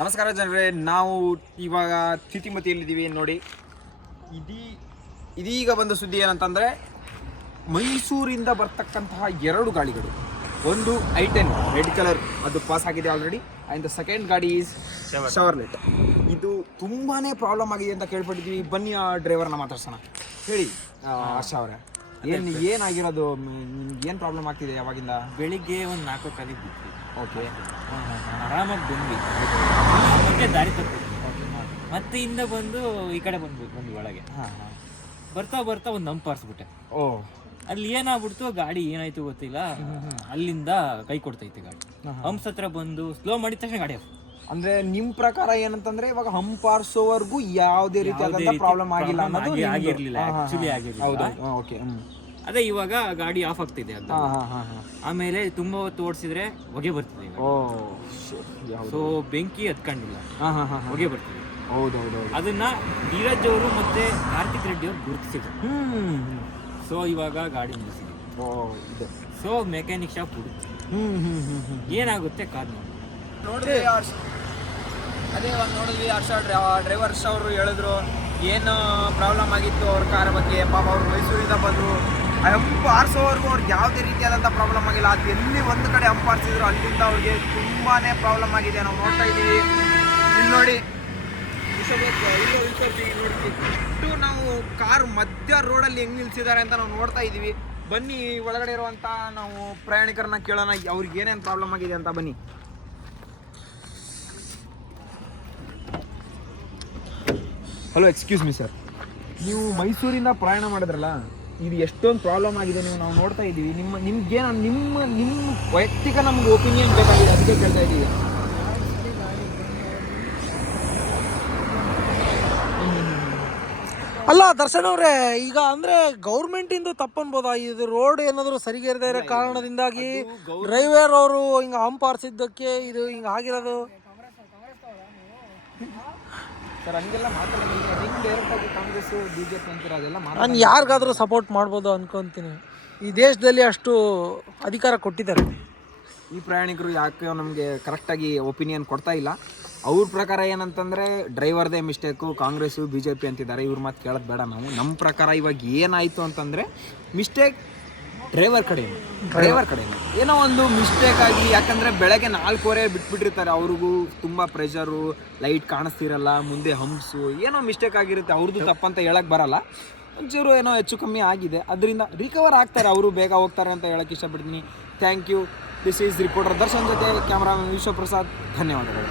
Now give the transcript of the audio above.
ನಮಸ್ಕಾರ ಜನರೇ, ನಾವು ಇವಾಗ ತಿತಿಮತಿಯಲ್ಲಿದ್ದೀವಿ ನೋಡಿ. ಇದೀಗ ಬಂದ ಸುದ್ದಿ ಏನಂತಂದರೆ, ಮೈಸೂರಿಂದ ಬರ್ತಕ್ಕಂತಹ 2 ಗಾಡಿಗಳು, ಒಂದು i10 ರೆಡ್ ಕಲರ್, ಅದು ಪಾಸ್ ಆಗಿದೆ ಆಲ್ರೆಡಿ. ಆ್ಯಂಡ್ ದ ಸೆಕೆಂಡ್ ಗಾಡಿ ಈಸ್ ಶವರ್ಲೆಟ್. ಇದು ತುಂಬಾ ಪ್ರಾಬ್ಲಮ್ ಆಗಿದೆ ಅಂತ ಕೇಳ್ಪಟ್ಟಿದ್ವಿ. ಬನ್ನಿ ಆ ಡ್ರೈವರ್ನ ಮಾತಾಡ್ಸೋಣ. ಹೇಳಿ ಆಶಾ ಅವರೇ, ಏನಾಗಿರೋದು? ಏನು ಪ್ರಾಬ್ಲಮ್ ಆಗ್ತಿದೆ ಯಾವಾಗಿಂದ? ಬೆಳಿಗ್ಗೆ ಒಂದು 4 ಕಾಲಿಗೆ ಬಿಟ್ವಿ. ಓಕೆ, ಆರಾಮಾಗಿ ಬಂದ್ವಿ. ಮತ್ತೆ ದಾರಿ ತಪ್ಪಿದ್ವಿ. ಮತ್ತೆ ಇಂದ ಬಂದು ಈ ಕಡೆ ಬಂದ್ವಿ ಒಳಗೆ. ಬರ್ತಾ ಬರ್ತಾ ಒಂದು ನಂಪ್ ಹಾರಿಸ್ಬಿಟ್ಟೆ. ಅಲ್ಲಿ ಏನಾಗ್ಬಿಡ್ತು, ಗಾಡಿ ಏನಾಯ್ತು ಗೊತ್ತಿಲ್ಲ, ಅಲ್ಲಿಂದ ಕೈ ಕೊಡ್ತೈತೆ ಗಾಡಿ. ಹಂಪ್ಸ್ ಹತ್ರ ಬಂದು ಸ್ಲೋ ಮಾಡಿದ ತಕ್ಷಣ ಗಾಡಿ ಆಫ್. ಅಂದ್ರೆ ನಿಮ್ ಪ್ರಕಾರ ಏನಂತಂದ್ರೆ, ಇವಾಗ ಹಂಪ್ ಆರಿಸೋವರೆಗೂ ಯಾವುದೇ ರೀತಿಯಾದಂತ ಪ್ರಾಬ್ಲಮ್ ಆಗಿಲ್ಲ ಅನ್ನೋದು ಆಗಿರ್ಲಿಲ್ಲ, ಆಕ್ಚುಲಿ ಆಗಿರ್ಲಿಲ್ಲ. ಓಕೆ, ಅದೇ ಇವಾಗ ಗಾಡಿ ಆಫ್ ಆಗ್ತಿದೆ ಅಂತ. ಆಮೇಲೆ ತುಂಬಾ ಹೊತ್ತು ಓಡಿಸಿದ್ರೆ ಹೊಗೆ ಬರ್ತಿದೆ. ಸೊ ಬೆಂಕಿ ಹತ್ಕೊಂಡಿಲ್ಲ, ಹೊಗೆ ಬರ್ತಿದೆ. ಹೌದೌದು. ಅದನ್ನ ಧೀರಜ್ ಅವರು ಮತ್ತೆ ಕಾರ್ತಿಕ್ ರೆಡ್ಡಿ ಅವರು ಗುರುತಿಸಿದ್ರು. ಸೊ ಇವಾಗ ಗಾಡಿ ನಿಲ್ಲಿಸಿದ್ವಿ. ಸೊ ಮೆಕ್ಯಾನಿಕ್ ಶಾಪ್ ಹುಡುಕ್ತಿ ಏನಾಗುತ್ತೆ ಕಾರ್ ನೋಡಿದ್ವಿ. ಅದೇ ಇವಾಗ ನೋಡಿದ್ವಿ, ಡ್ರೈವರ್ಸ್ ಅವರು ಹೇಳಿದ್ರು ಏನು ಪ್ರಾಬ್ಲಮ್ ಆಗಿತ್ತು ಅವ್ರ ಕಾರ್ ಬಗ್ಗೆ. ಪಾಪ ಅವ್ರು ಮೈಸೂರಿಂದ ಬಂದರು, ಹಂಪ್ ಆರಿಸೋವರೆಗೂ ಅವ್ರಿಗೆ ಯಾವುದೇ ರೀತಿಯಾದಂಥ ಪ್ರಾಬ್ಲಮ್ ಆಗಿಲ್ಲ. ಅದು ಎಲ್ಲಿ ಒಂದು ಕಡೆ ಹಂಪ್ ಆರಿಸಿದ್ರು ಅಲ್ಲಿಂದ ಅವ್ರಿಗೆ ತುಂಬಾ ಪ್ರಾಬ್ಲಮ್ ಆಗಿದೆ. ನಾವು ನೋಡ್ತಾ ಇದ್ದೀವಿ, ಇಲ್ಲಿ ನೋಡಿ, ಇಷ್ಟು ನಾವು ಕಾರ್ ಮಧ್ಯ ರೋಡಲ್ಲಿ ಹೆಂಗೆ ನಿಲ್ಸಿದ್ದಾರೆ ಅಂತ ನಾವು ನೋಡ್ತಾ ಇದ್ದೀವಿ. ಬನ್ನಿ ಒಳಗಡೆ ಇರುವಂಥ ನಾವು ಪ್ರಯಾಣಿಕರನ್ನ ಕೇಳೋಣ, ಅವ್ರಿಗೆ ಏನೇನು ಪ್ರಾಬ್ಲಮ್ ಆಗಿದೆ ಅಂತ. ಬನ್ನಿ. ಹಲೋ, ಎಕ್ಸ್ಕ್ಯೂಸ್ ಮಿ ಸರ್, ನೀವು ಮೈಸೂರಿಂದ ಪ್ರಯಾಣ ಮಾಡಿದ್ರಲ್ಲ, ಇದು ಎಷ್ಟೊಂದು ಪ್ರಾಬ್ಲಮ್ ಆಗಿದೆ ನಾವು ನೋಡ್ತಾ ಇದ್ದೀವಿ. ನಿಮ್ಗೇನು ನಿಮ್ಮ ವೈಯಕ್ತಿಕ ನಮ್ಗೆ ಒಪಿನಿಯನ್ ಬೇಕಾಗಿದೆ, ಅದಕ್ಕೆ ಕೇಳ್ತಾ ಇದ್ದೀವಿ. ಅಲ್ಲ ದರ್ಶನ್ ಅವರೇ, ಈಗ ಅಂದ್ರೆ ಗೌರ್ಮೆಂಟ್ ಇಂದು ತಪ್ಪನ್ಬೋದಾ? ಇದು ರೋಡ್ ಏನಾದ್ರು ಸರಿಗೆ ಇರದೇ ಇರೋ ಕಾರಣದಿಂದಾಗಿ ಡ್ರೈವರ್ ಅವರು ಹಿಂಗ ಹಂಪ್ ಆರಿಸಿದ್ದಕ್ಕೆ ಇದು ಹಿಂಗ ಆಗಿರೋದು? ಸರ್ ಹಂಗೆಲ್ಲ ಮಾತಾಡೋದಿಲ್ಲ. ಡೈರೆಕ್ಟಾಗಿ ಕಾಂಗ್ರೆಸ್ ಬಿಜೆಪಿ ಅಂತೀರ, ಅದೆಲ್ಲ ನಾನು ಯಾರಿಗಾದ್ರೂ ಸಪೋರ್ಟ್ ಮಾಡ್ಬೋದು ಅನ್ಕೊಂತೀನಿ. ಈ ದೇಶದಲ್ಲಿ ಅಷ್ಟು ಅಧಿಕಾರ ಕೊಟ್ಟಿದ್ದಾರೆ. ಈ ಪ್ರಯಾಣಿಕರು ಯಾಕೆ ನಮಗೆ ಕರೆಕ್ಟಾಗಿ ಒಪಿನಿಯನ್ ಕೊಡ್ತಾ ಇಲ್ಲ. ಅವ್ರ ಪ್ರಕಾರ ಏನಂತಂದರೆ, ಡ್ರೈವರ್ದೇ mistake, Congress B J P ಅಂತಿದ್ದಾರೆ. ಇವ್ರ ಮಾತು ಕೇಳೋದು ಬೇಡ ನಾವು. ನಮ್ಮ ಪ್ರಕಾರ ಇವಾಗ ಏನಾಯಿತು ಅಂತಂದರೆ, ಮಿಸ್ಟೇಕ್ ಡ್ರೈವರ್ ಕಡೆನೇ ಏನೋ ಒಂದು ಮಿಸ್ಟೇಕ್ ಆಗಿ. ಯಾಕಂದರೆ ಬೆಳಗ್ಗೆ 4:15 ಬಿಟ್ಬಿಟ್ಟಿರ್ತಾರೆ, ಅವ್ರಿಗೂ ತುಂಬ ಪ್ರೆಷರು, ಲೈಟ್ ಕಾಣಿಸ್ತಿರಲ್ಲ, ಮುಂದೆ ಹಂಪ್ಸು, ಏನೋ ಮಿಸ್ಟೇಕ್ ಆಗಿರುತ್ತೆ. ಅವ್ರದ್ದು ತಪ್ಪಂತ ಹೇಳಕ್ಕೆ ಬರಲ್ಲ. ಒಂಚೂರು ಏನೋ ಹೆಚ್ಚು ಕಮ್ಮಿ ಆಗಿದೆ, ಅದರಿಂದ ರಿಕವರ್ ಆಗ್ತಾರೆ, ಅವರು ಬೇಗ ಹೋಗ್ತಾರೆ ಅಂತ ಹೇಳಕ್ಕೆ ಇಷ್ಟಪಡ್ತೀನಿ. Thank you. This is reporter Darshan ಜೊತೆ ಕ್ಯಾಮ್ರಾಮನ್ ವಿಶ್ವಪ್ರಸಾದ್. ಧನ್ಯವಾದಗಳು.